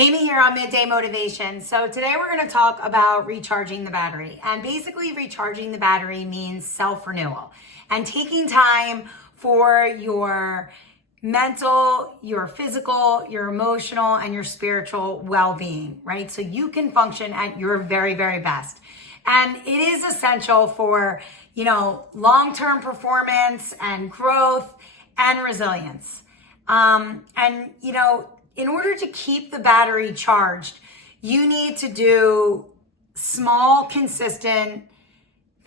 Amy here on Midday Motivation. So today we're going to talk about recharging the battery. And basically recharging the battery means self-renewal and taking time for your mental, your physical, your emotional, and your spiritual well-being, right? So you can function at your very, very best. And it is essential for, long-term performance and growth and resilience. In order to keep the battery charged, you need to do small, consistent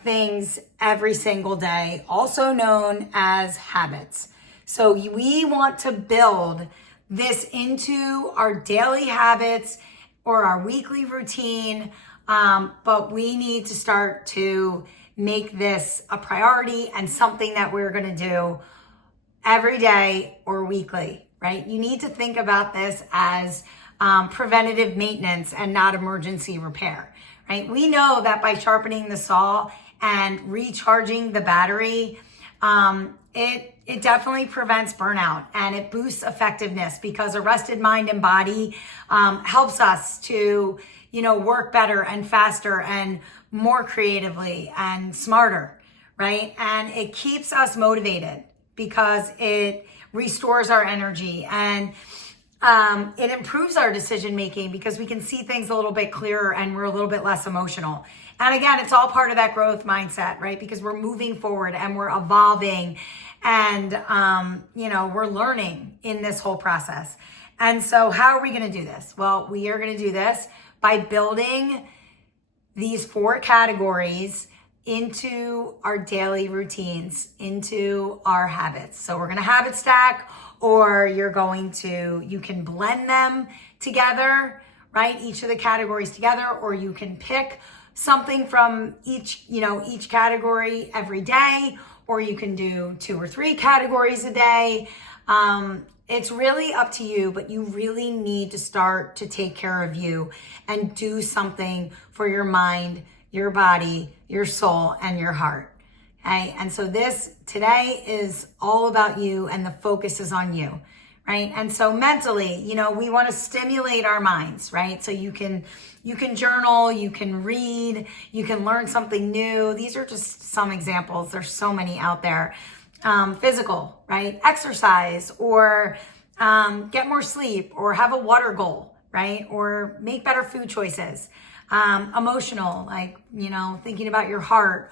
things every single day, also known as habits. So we want to build this into our daily habits or our weekly routine, but we need to start to make this a priority and something that we're going to do every day or weekly. Right? You need to think about this as preventative maintenance and not emergency repair, right? We know that by sharpening the saw and recharging the battery, it definitely prevents burnout and it boosts effectiveness because a rested mind and body helps us to, work better and faster and more creatively and smarter, right? And it keeps us motivated because it restores our energy and it improves our decision making because we can see things a little bit clearer and we're a little bit less emotional. And again, it's all part of that growth mindset, right? Because we're moving forward and we're evolving and, we're learning in this whole process. And so how are we going to do this? Well, we are going to do this by building these 4 categories into our daily routines, into our habits. So we're going to habit stack, or you can blend them together, right? Each of the categories together, or you can pick something from each category every day, or you can do 2 or 3 categories a day. It's really up to you, but you really need to start to take care of you and do something for your mind, your body, your soul, and your heart. Okay? And so this today is all about you and the focus is on you, right? And so mentally, we want to stimulate our minds, right? So you can journal, you can read, you can learn something new. These are just some examples. There's so many out there. Physical, right? Exercise or get more sleep or have a water goal, right? Or make better food choices. Emotional, like, thinking about your heart,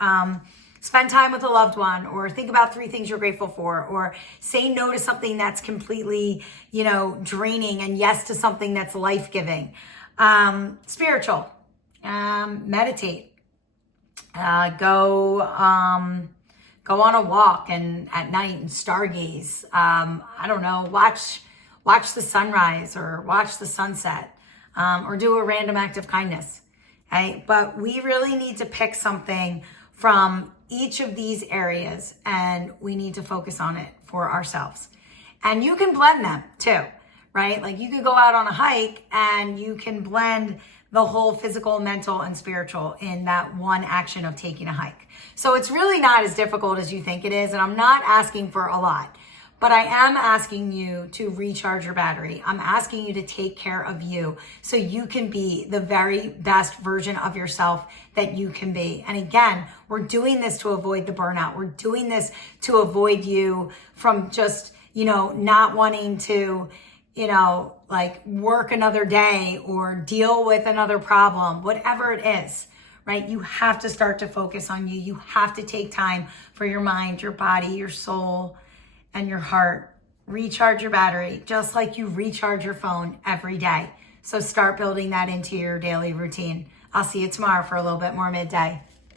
spend time with a loved one, or think about 3 things you're grateful for, or say no to something that's completely, draining and yes to something that's life-giving. Spiritual, meditate, go on a walk and at night and stargaze. Watch the sunrise or watch the sunset, or do a random act of kindness. Okay? But we really need to pick something from each of these areas and we need to focus on it for ourselves. And you can blend them too, right? Like you could go out on a hike and you can blend the whole physical, mental, and spiritual in that one action of taking a hike. So it's really not as difficult as you think it is. And I'm not asking for a lot. But I am asking you to recharge your battery. I'm asking you to take care of you so you can be the very best version of yourself that you can be. And again, we're doing this to avoid the burnout. We're doing this to avoid you from just, not wanting to, work another day or deal with another problem, whatever it is, right? You have to start to focus on you. You have to take time for your mind, your body, your soul, and your heart. Recharge your battery just like you recharge your phone every day. So start building that into your daily routine. I'll see you tomorrow for a little bit more Midday.